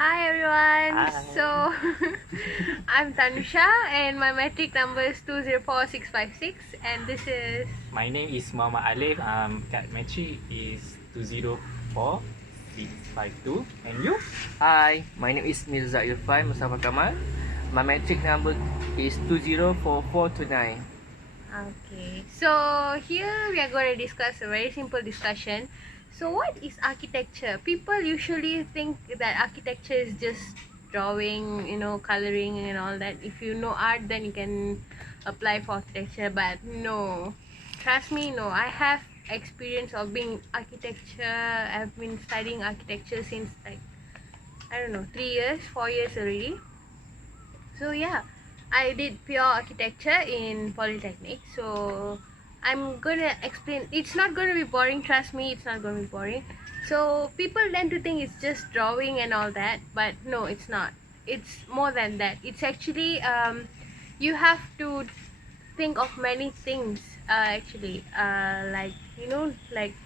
Hi everyone. Hi. So I'm Tanusha and my metric number is 204656 and this is My name is Muhammad Alif. Kat Metri is 204652. And you? Hi, my name is Mirza Irfan Mustafa Kamal. My metric number is 204429. okay. So here we are going to discuss a very simple discussion. So what is architecture? People usually think that architecture is just drawing, coloring and all that. If you know art then you can apply for architecture, but no. Trust me, no. I have experience of being architecture. I've been studying architecture since like I don't know, 3 years, 4 years already. So yeah, I did pure architecture in Polytechnic. So I'm gonna explain. It's not gonna be boring. Trust me, it's not gonna be boring. So people tend to think it's just drawing and all that, but no, it's not. It's more than that. It's actually you have to think of many things. Actually, like like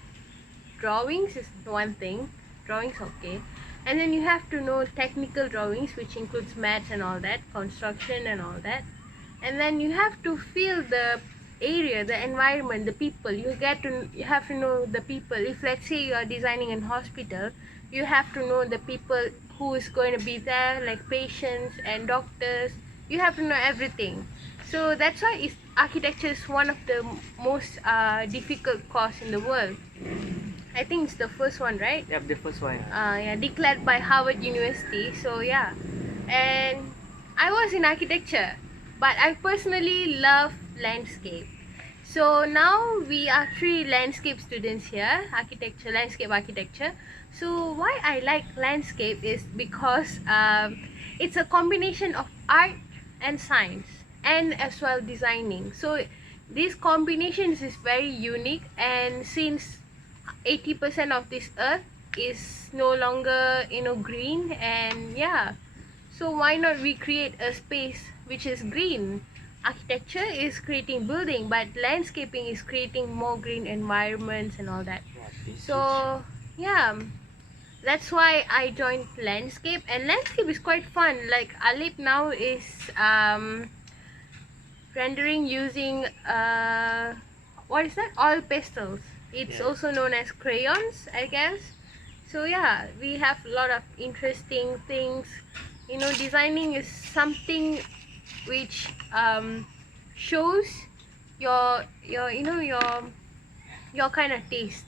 drawings is one thing. Drawings okay, and then you have to know technical drawings, which includes maths and all that, construction and all that, and then you have to feel the area, the environment, the people. You have to know the people. If let's say you are designing an hospital, you have to know the people who is going to be there, like patients and doctors. You have to know everything. So that's why architecture is one of the most difficult course in the world. I think it's the first one, right? Yep, the first one. Yeah, declared by Harvard University. So yeah, and I was in architecture, but I personally love landscape. So now we are three landscape students here, landscape architecture. So why I like landscape is because it's a combination of art and science and as well designing. So this combinations is very unique, and since 80% of this earth is no longer green, and yeah, so why not we create a space which is green. Architecture is creating building, but landscaping is creating more green environments and all that. What is So yeah, that's why I joined landscape, and landscape is quite fun. Like Alip now is rendering using what is that, oil pastels. It's Yes. also known as crayons, I guess. So yeah, we have a lot of interesting things. Designing is something which shows your kind of taste.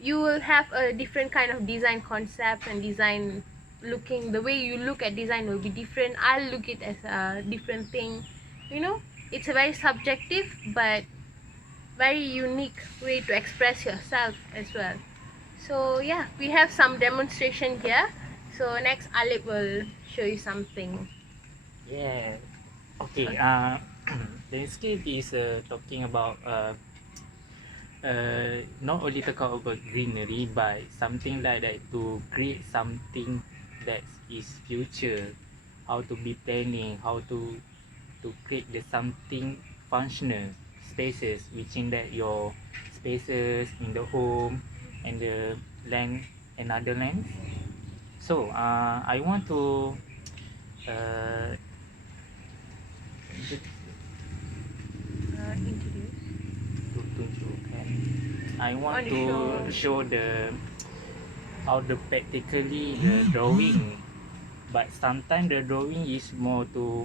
You will have a different kind of design concept, and design looking, the way you look at design will be different. I'll look it as a different thing. you know it's a very subjective but very unique way to express yourself as well. So yeah, we have some demonstration here. So next Alip will show you something. Yeah. Okay. Okay. Landscape is talking about not only talk about greenery, but something like that to create something that is future. How to be planning, how to create the something functional spaces, which in that your spaces in the home and the land and other lands. So I want uh, Introduce. tunjukkan. I Want want to to show. show the how the practically the drawing, but sometimes the drawing is more to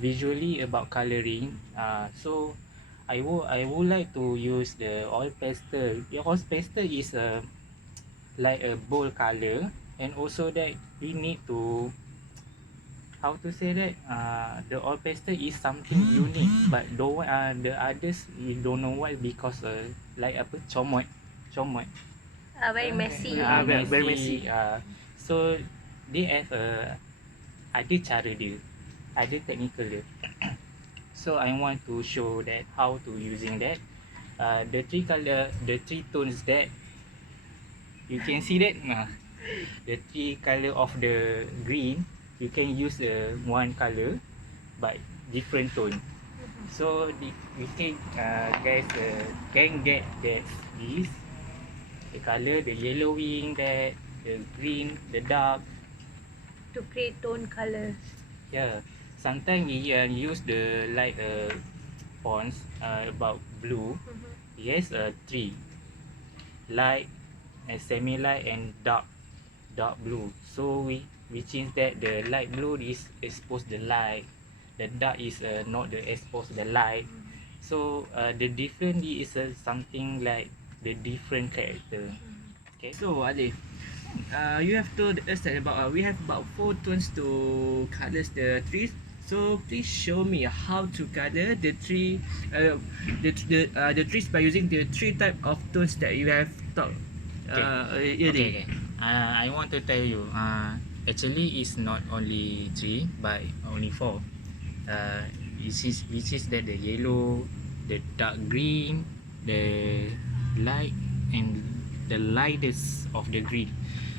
visually about coloring. So I would like to use the oil pastel. The oil pastel is like a bold color, and also that we need to, how to say that, the oil pastel is something unique, but the others we don't know why, because like apa, comot Very messy. Very messy, messy. so they have ada cara dia, ada technical dia. So I want to show that how to using that, the three tones that you can see that, the three color of the green, you can use one color but different tone. So you can guys can get that this the color, the yellowing, that the green, the dark. To create tone colors. Yeah, sometimes we use the light fonts about blue. Yes, three light and semi light and dark blue. So we change that the light blue is expose the light, the dark is not the expose the light. So the different is something like the different character. Okay. So Alif, you have told us that about we have about 4 tones to color the trees. So please show me how to color the tree, the trees by using the three type of tones that you have taught. Okay. I want to tell you. Actually, it's not only three, but only four. Which is that the yellow, the dark green, the light, and the lightest of the green.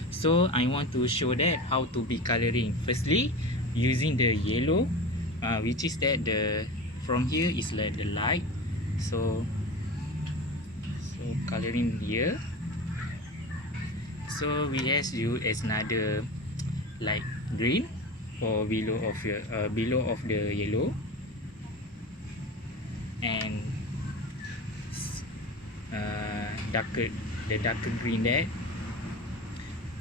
So I want to show that how to be coloring. Firstly, using the yellow, which is that the from here is like the light. So coloring here. So we has you as another like green for below of the yellow, and darker green there,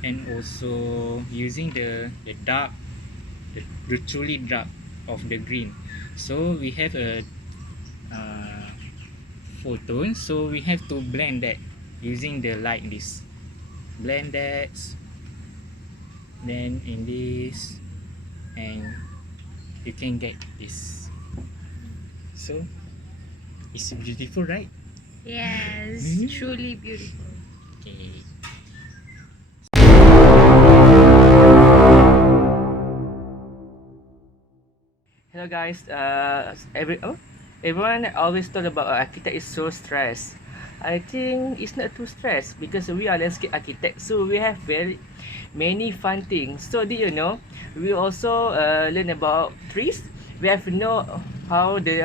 and also using the dark, the truly dark of the green. So we have a full tone, so we have to blend that using the light this, blend that, then in this, and you can get this. So it's beautiful, right? Yes, truly beautiful. Okay. Hello guys, everyone always thought about architect is so stressed. I think it's not too stressed because we are landscape architects, so we have very many fun things. So did you know we also learn about trees? We have to know how the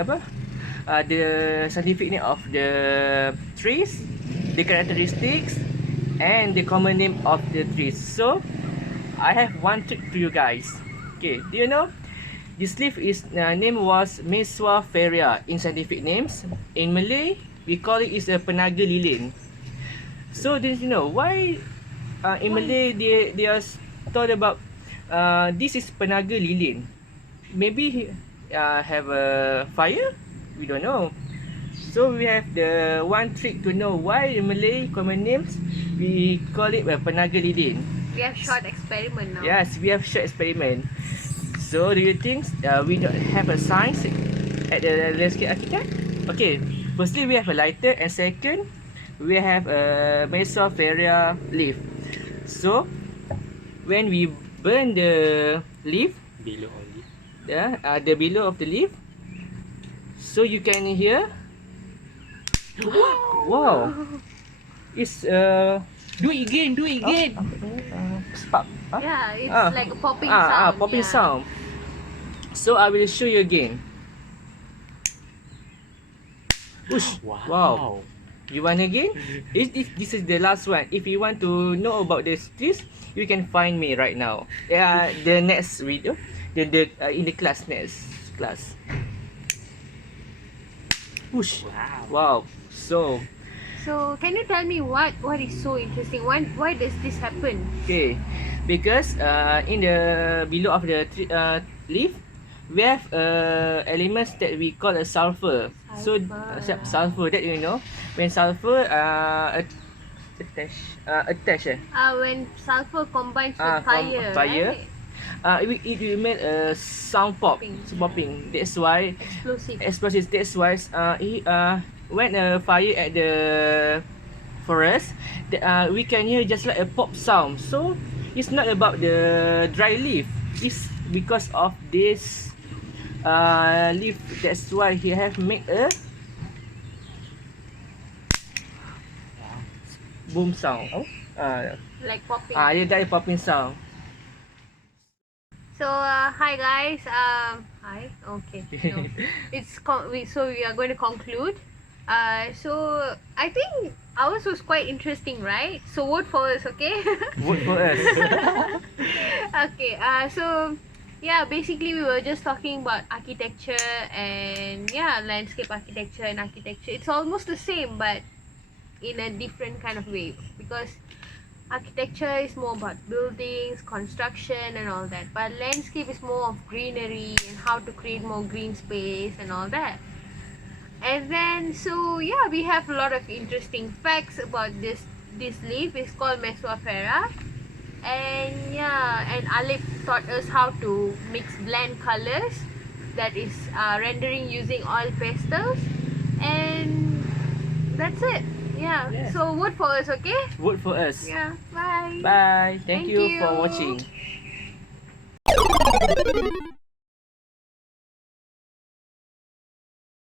scientific name of the trees, the characteristics, and the common name of the trees. So I have one trick to you guys. Okay, do you know? This leaf is name was Mesua feria in scientific names. In Malay, we call it is a penaga lilin. So did you know why in Malay they are told about this is penaga lilin? Maybe have a fire? We don't know. So we have the one trick to know why in Malay common names we call it a penaga lilin. We have short experiment now. Yes, we have short experiment. So do you think we don't have a science at the landscape architect? Okay, firstly we have a lighter, and second we have a mesoferia leaf. So when we burn the leaf, Below only. the below of the leaf, so you can hear. Wow, it's Do it again. spark. Huh? Yeah, it's like a popping sound. Popping yeah. sound. So I will show you again. Whoosh. Wow. You want again? This is the last one. If you want to know about this, you can find me right now. The next video, the in the class next class. Whoosh. Wow. So So can you tell me what is so interesting? Why does this happen? okay, because in the below of the leaf, we have elements that we call a sulfur. So sulfur that you know, when sulfur attach When sulfur combines with fire, fire, right? it will make a sound popping. That's why Explosive. explosives. That's why when a fire at the forest, we can hear just like a pop sound. So it's not about the dry leaf. It's because of this leaf. That's why he have made a boom sound. Like popping. Yeah, that is popping sound. So hi guys. Hi. Okay. No. So we are going to conclude. So I think ours was quite interesting, right? So vote for us, okay? Vote for us. Okay, so yeah, basically we were just talking about architecture and yeah, landscape architecture and architecture. It's almost the same, but in a different kind of way, because architecture is more about buildings, construction and all that, but landscape is more of greenery and how to create more green space and all that. And then so yeah, we have a lot of interesting facts about this leaf. It's called Mesoaphera. And yeah, and Alip taught us how to mix blend colors, that is rendering using oil pastels. And that's it. Yeah, Yes. so vote for us, okay? Vote for us. Yeah, bye. Bye. Thank Thank you for you. watching.